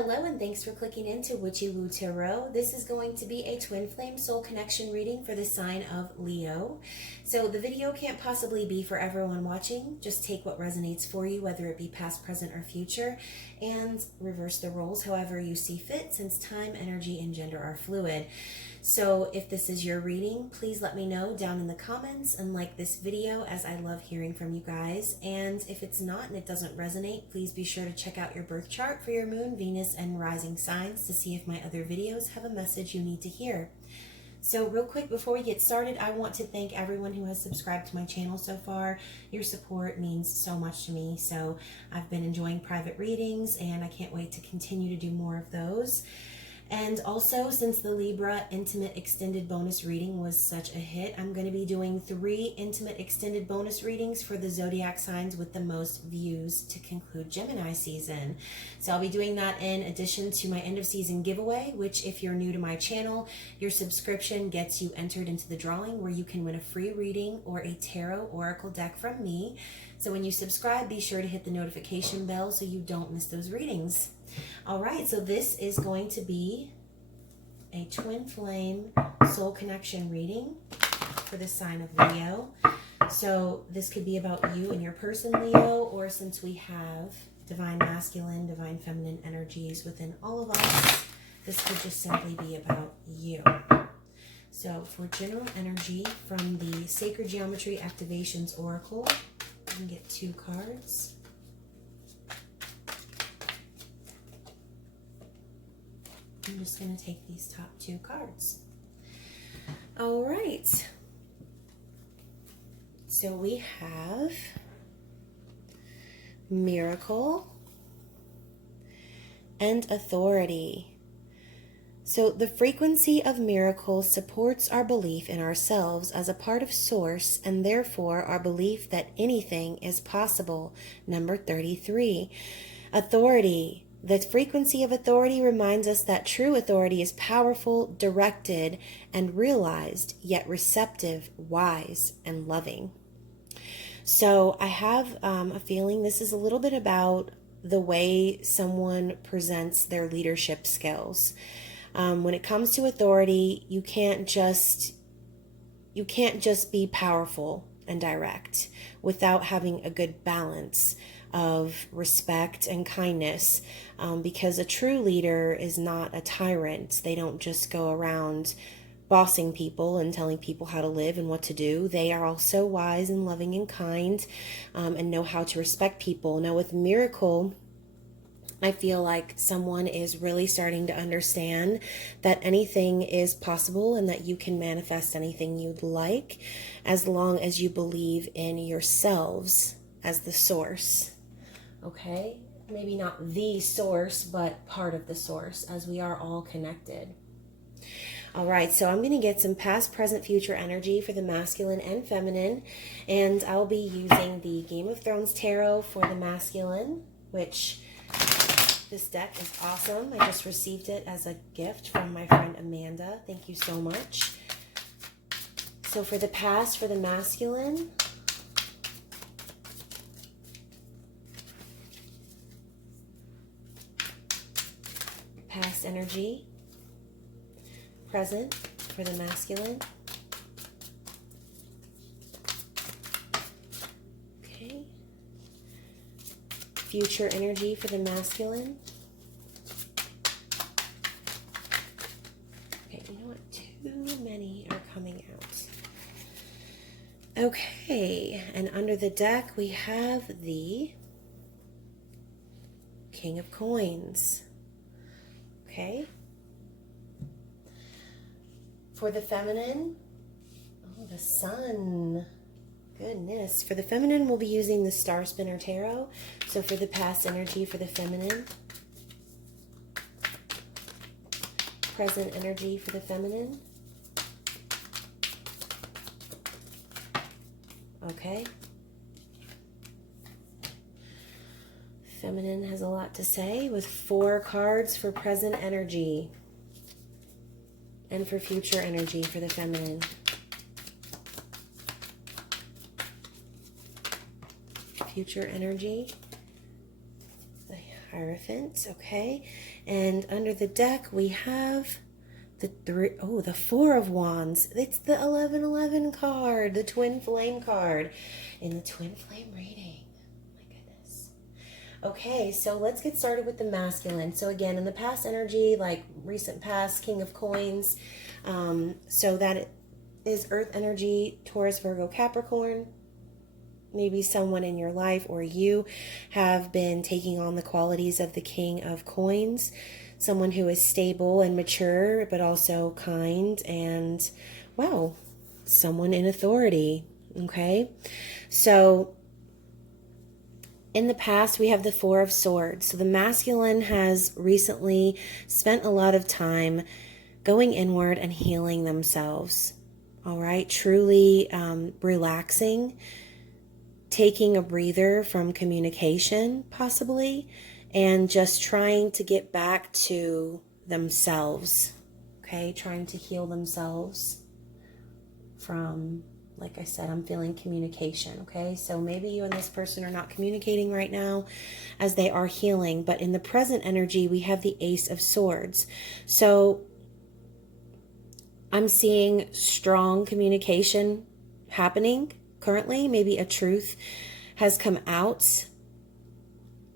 Hello and thanks for clicking into Witchy-Woo Tarot. This is going to be a twin flame soul connection reading for the sign of Leo. So the video can't possibly be for everyone watching. Just take what resonates for you, whether it be past, present, or future, and reverse the roles however you see fit, since time, energy, and gender are fluid. So if this is your reading, please let me know down in the comments and like this video, as I love hearing from you guys. And if it's not and it doesn't resonate, please be sure to check out your birth chart for your moon, Venus, and rising signs to see if my other videos have a message you need to hear. So real quick before we get started, I want to thank everyone who has subscribed to my channel so far. Your support means so much to me. So I've been enjoying private readings and I can't wait to continue to do more of those. And also, since the Libra Intimate Extended Bonus reading was such a hit, I'm going to be doing 3 Intimate Extended Bonus readings for the zodiac signs with the most views to conclude Gemini season. So I'll be doing that in addition to my end of season giveaway, which if you're new to my channel, your subscription gets you entered into the drawing where you can win a free reading or a tarot oracle deck from me. So when you subscribe, be sure to hit the notification bell so you don't miss those readings. All right, so this is going to be a twin flame soul connection reading for the sign of Leo. So this could be about you and your person, Leo, or since we have divine masculine, divine feminine energies within all of us, this could just simply be about you. So for general energy from the Sacred Geometry Activations Oracle, you can get 2 cards. I'm just going to take these top 2 cards. All right. So we have Miracle and Authority. So the frequency of miracles supports our belief in ourselves as a part of Source, and therefore our belief that anything is possible. Number 33. Authority. The frequency of authority reminds us that true authority is powerful, directed, and realized, yet receptive, wise, and loving. So I have a feeling this is a little bit about the way someone presents their leadership skills. When it comes to authority, you can't just be powerful and direct without having a good balance of respect and kindness, because a true leader is not a tyrant. They don't just go around bossing people and telling people how to live and what to do. They are also wise and loving and kind, and know how to respect people. Now with Miracle, I feel like someone is really starting to understand that anything is possible and that you can manifest anything you'd like as long as you believe in yourselves as the source. Okay? Maybe not the source, but part of the source, as we are all connected. All right, so I'm going to get some past, present, future energy for the masculine and feminine, and I'll be using the Game of Thrones Tarot for the masculine, which this deck is awesome. I just received it as a gift from my friend Amanda. Thank you so much. So for the past, for the masculine, past energy, present for the masculine, okay, future energy for the masculine. Okay, you know what? Too many are coming out. Okay, and under the deck we have the King of Coins. Okay. For the feminine, oh, the Sun. Goodness. For the feminine, we'll be using the Star Spinner Tarot. So for the past energy for the feminine, present energy for the feminine. Okay. Feminine has a lot to say with 4 cards for present energy and for future energy for the feminine. Future energy, the Hierophant, okay. And under the deck we have the Four of Wands. It's the 1111 card, the Twin Flame card in the Twin Flame reading. My goodness. Okay, so let's get started with the masculine. So again, in the past energy, like recent past, King of Coins. So that is Earth energy, Taurus, Virgo, Capricorn. Maybe someone in your life or you have been taking on the qualities of the King of Coins. Someone who is stable and mature, but also kind and, wow, someone in authority, okay? So in the past, we have the Four of Swords. So the masculine has recently spent a lot of time going inward and healing themselves, all right? Truly relaxing, taking a breather from communication, possibly, and just trying to get back to themselves, okay? Trying to heal themselves from, like I said, I'm feeling communication, okay? So maybe you and this person are not communicating right now as they are healing, but in the present energy, we have the Ace of Swords. So I'm seeing strong communication happening currently. Maybe a truth has come out.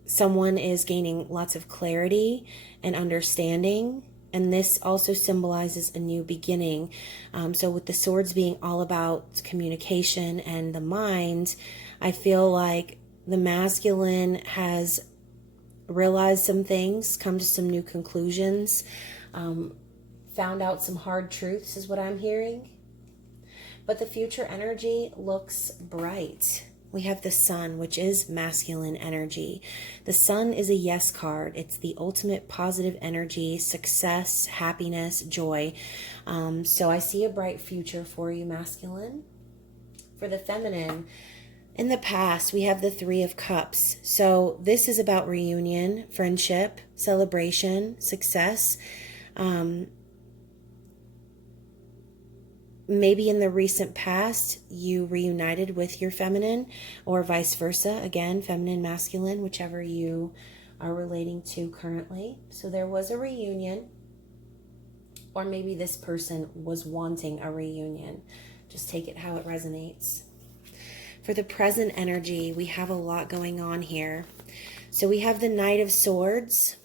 Someone is gaining lots of clarity and understanding, and this also symbolizes a new beginning. So with the swords being all about communication and the mind, I feel like the masculine has realized some things, come to some new conclusions, found out some hard truths is what I'm hearing. But the future energy looks bright. We have the Sun, which is masculine energy. The Sun is a yes card. It's the ultimate positive energy, success, happiness, joy. So I see a bright future for you, masculine. For the feminine, in the past, we have the Three of Cups. So this is about reunion, friendship, celebration, success. Maybe in the recent past, you reunited with your feminine, or vice versa. Again, feminine, masculine, whichever you are relating to currently. So there was a reunion, or maybe this person was wanting a reunion. Just take it how it resonates. For the present energy, we have a lot going on here. So we have the Knight of Swords,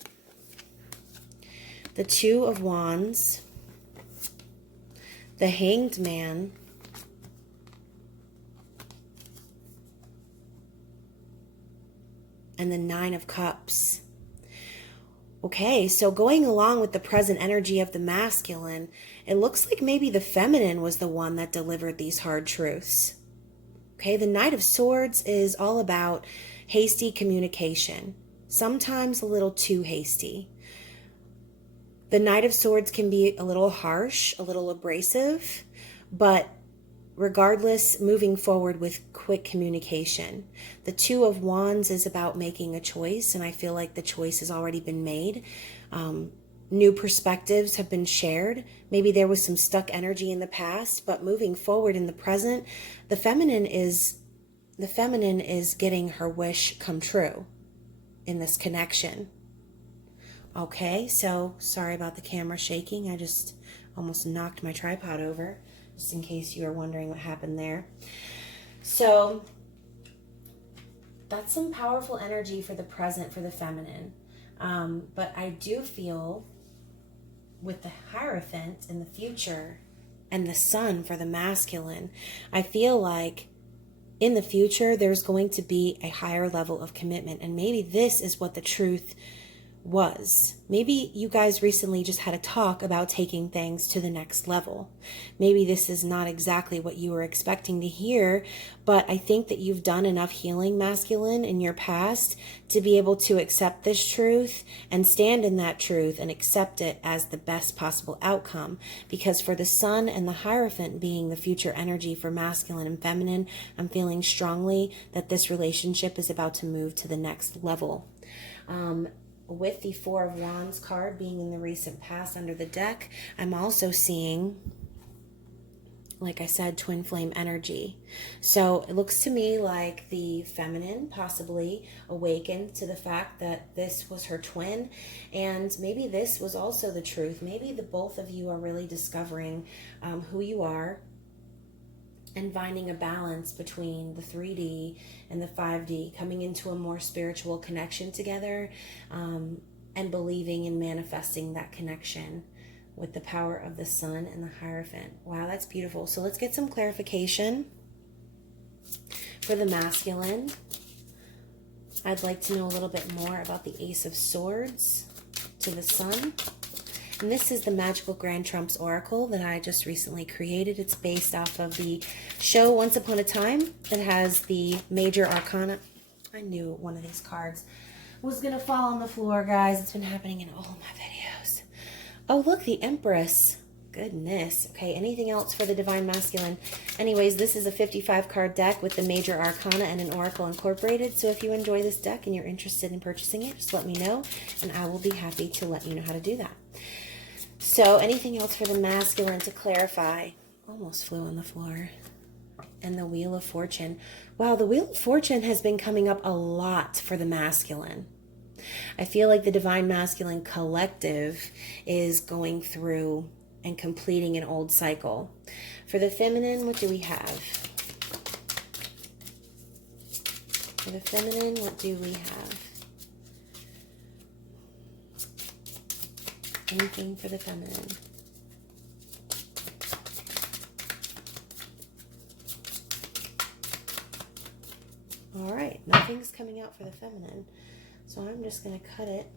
the Two of Wands, the Hanged Man, and the Nine of Cups. Okay, so going along with the present energy of the masculine, it looks like maybe the feminine was the one that delivered these hard truths. Okay, the Knight of Swords is all about hasty communication, sometimes a little too hasty. The Knight of Swords can be a little harsh, a little abrasive, but regardless, moving forward with quick communication. The Two of Wands is about making a choice, and I feel like the choice has already been made. New perspectives have been shared. Maybe there was some stuck energy in the past, but moving forward in the present, the feminine is getting her wish come true in this connection. Okay, so sorry about the camera shaking. I just almost knocked my tripod over, just in case you are wondering what happened there. So that's some powerful energy for the present, for the feminine. But I do feel with the Hierophant in the future and the Sun for the masculine, I feel like in the future there's going to be a higher level of commitment. And maybe this is what the truth was. Maybe you guys recently just had a talk about taking things to the next level. Maybe this is not exactly what you were expecting to hear, but I think that you've done enough healing, masculine, in your past to be able to accept this truth and stand in that truth and accept it as the best possible outcome. Because for the Sun and the Hierophant being the future energy for masculine and feminine, I'm feeling strongly that this relationship is about to move to the next level. With the Four of Wands card being in the recent past under the deck, I'm also seeing like I said, twin flame energy. So it looks to me like the feminine possibly awakened to the fact that this was her twin, and maybe this was also the truth. Maybe the both of you are really discovering who you are and finding a balance between the 3D and the 5D, coming into a more spiritual connection together, and believing and manifesting that connection with the power of the sun and the Hierophant. Wow, that's beautiful. So let's get some clarification for the masculine. I'd like to know a little bit more about the Ace of Swords to the sun. And this is the Magical Grand Trumps Oracle that I just recently created. It's based off of the show Once Upon a Time that has the major arcana. I knew one of these cards was going to fall on the floor, guys. It's been happening in all of my videos. Oh, look, the Empress. Goodness. Okay, anything else for the Divine Masculine? Anyways, this is a 55 card deck with the major arcana and an oracle incorporated. So if you enjoy this deck and you're interested in purchasing it, just let me know and I will be happy to let you know how to do that. So anything else for the masculine to clarify? Almost flew on the floor. And the Wheel of Fortune. Wow, the Wheel of Fortune has been coming up a lot for the masculine. I feel like the Divine Masculine collective is going through and completing an old cycle. For the feminine, what do we have? For the feminine, what do we have? Anything for the feminine? All right, nothing's coming out for the feminine. So I'm just going to cut it.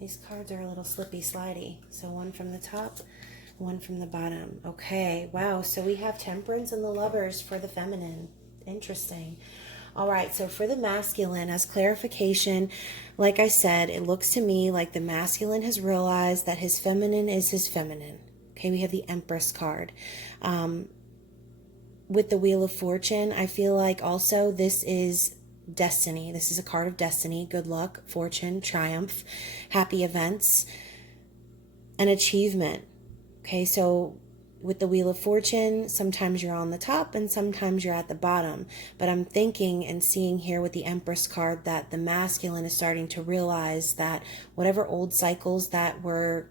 These cards are a little slippy slidey. So one from the top, one from the bottom. Okay, wow. So we have Temperance and the Lovers for the feminine. Interesting. All right, so for the masculine, as clarification, like I said, it looks to me like the masculine has realized that his feminine is his feminine. Okay, we have the Empress card. With the Wheel of Fortune, I feel like also this is destiny. This is a card of destiny, good luck, fortune, triumph, happy events, and achievement. Okay, so with the Wheel of Fortune, sometimes you're on the top and sometimes you're at the bottom. But I'm thinking and seeing here with the Empress card that the masculine is starting to realize that whatever old cycles that were,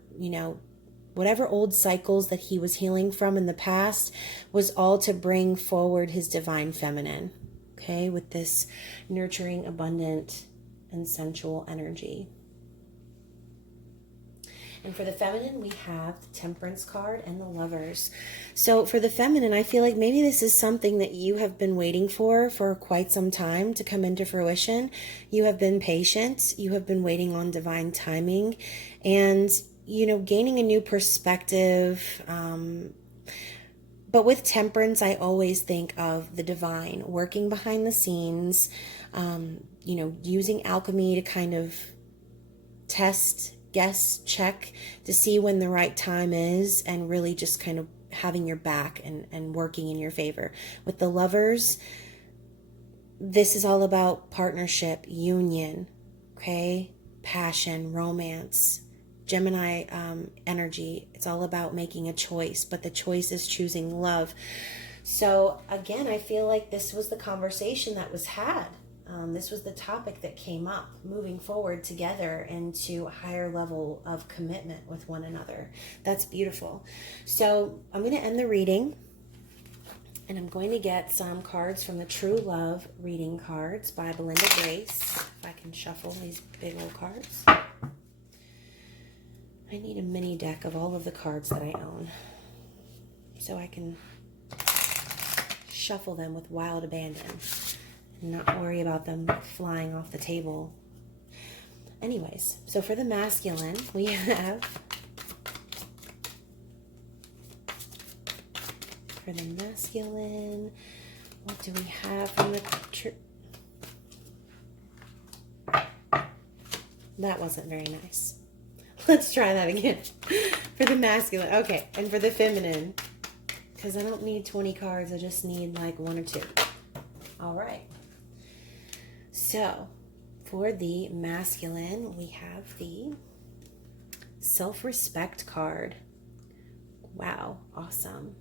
whatever old cycles that he was healing from in the past was all to bring forward his divine feminine, okay, with this nurturing, abundant, and sensual energy. And for the feminine, we have the Temperance card and the Lovers. So for the feminine, I feel like maybe this is something that you have been waiting for quite some time to come into fruition. You have been patient. You have been waiting on divine timing and gaining a new perspective. But with Temperance, I always think of the divine working behind the scenes, using alchemy to kind of test, guess, check to see when the right time is, and really just kind of having your back and working in your favor. With the Lovers, this is all about partnership, union, okay? Passion, romance, Gemini energy. It's all about making a choice, but the choice is choosing love. So again, I feel like this was the conversation that was had. This was the topic that came up, moving forward together into a higher level of commitment with one another. That's beautiful. So I'm going to end the reading, and I'm going to get some cards from the True Love reading cards by Belinda Grace. If I can shuffle these big old cards. I need a mini deck of all of the cards that I own so I can shuffle them with wild abandon and not worry about them flying off the table. Anyways, so for the masculine, we have, for the masculine, what do we have from the that wasn't very nice. Let's try that again. For the masculine. Okay. And for the feminine, because I don't need 20 cards. I just need like 1 or 2. All right. So for the masculine, we have the self-respect card. Wow, awesome.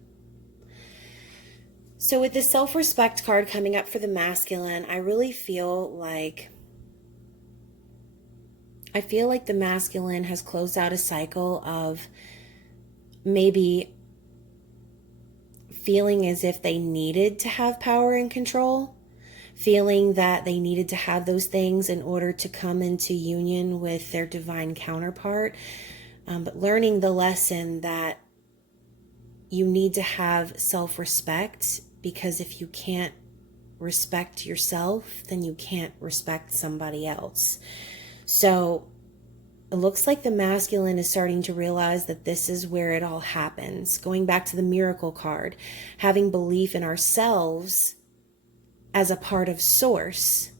So with the self-respect card coming up for the masculine, I really feel like the masculine has closed out a cycle of maybe feeling as if they needed to have power and control, feeling that they needed to have those things in order to come into union with their divine counterpart, but learning the lesson that you need to have self-respect, because if you can't respect yourself, then you can't respect somebody else. So it looks like the masculine is starting to realize that this is where it all happens. Going back to the miracle card, having belief in ourselves as a part of source,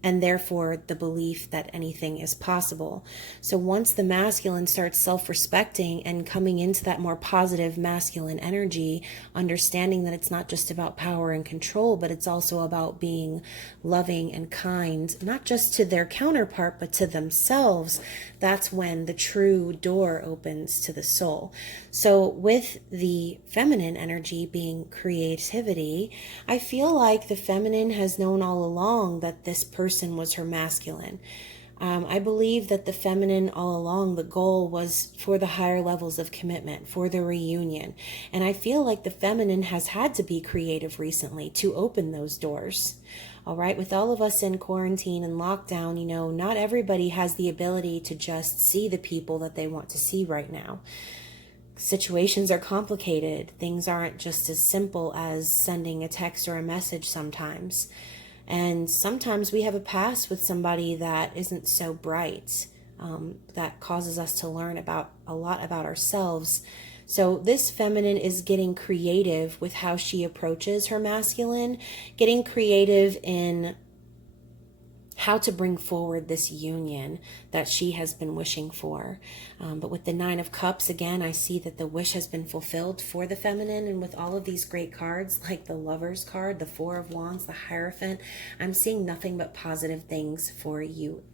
and therefore the belief that anything is possible. So once the masculine starts self-respecting and coming into that more positive masculine energy, understanding that it's not just about power and control, but it's also about being loving and kind, not just to their counterpart, but to themselves, that's when the true door opens to the soul. So with the feminine energy being creativity, I feel like the feminine has known all along that this person was her masculine. I believe that the feminine all along, the goal was for the higher levels of commitment, for the reunion. And I feel like the feminine has had to be creative recently to open those doors. All right, with all of us in quarantine and lockdown, not everybody has the ability to just see the people that they want to see right now. Situations are complicated. Things aren't just as simple as sending a text or a message sometimes. And sometimes we have a past with somebody that isn't so bright, that causes us to learn a lot about ourselves. So this feminine is getting creative with how she approaches her masculine, getting creative in how to bring forward this union that she has been wishing for. But with the Nine of Cups, again, I see that the wish has been fulfilled for the feminine. And with all of these great cards, like the Lover's card, the Four of Wands, the Hierophant, I'm seeing nothing but positive things for you,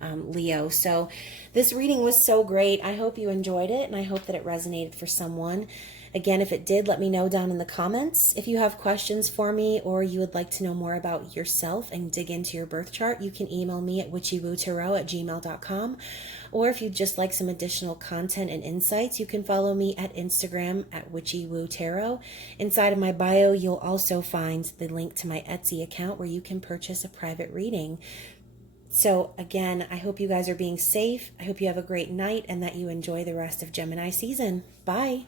Leo. So this reading was so great. I hope you enjoyed it, and I hope that it resonated for someone. Again, if it did, let me know down in the comments. If you have questions for me, or you would like to know more about yourself and dig into your birth chart, you can email me at witchywootaro@gmail.com. Or if you'd just like some additional content and insights, you can follow me at Instagram at Witchy-Woo-Tarot. Inside of my bio, you'll also find the link to my Etsy account where you can purchase a private reading. So again, I hope you guys are being safe. I hope you have a great night and that you enjoy the rest of Gemini season. Bye.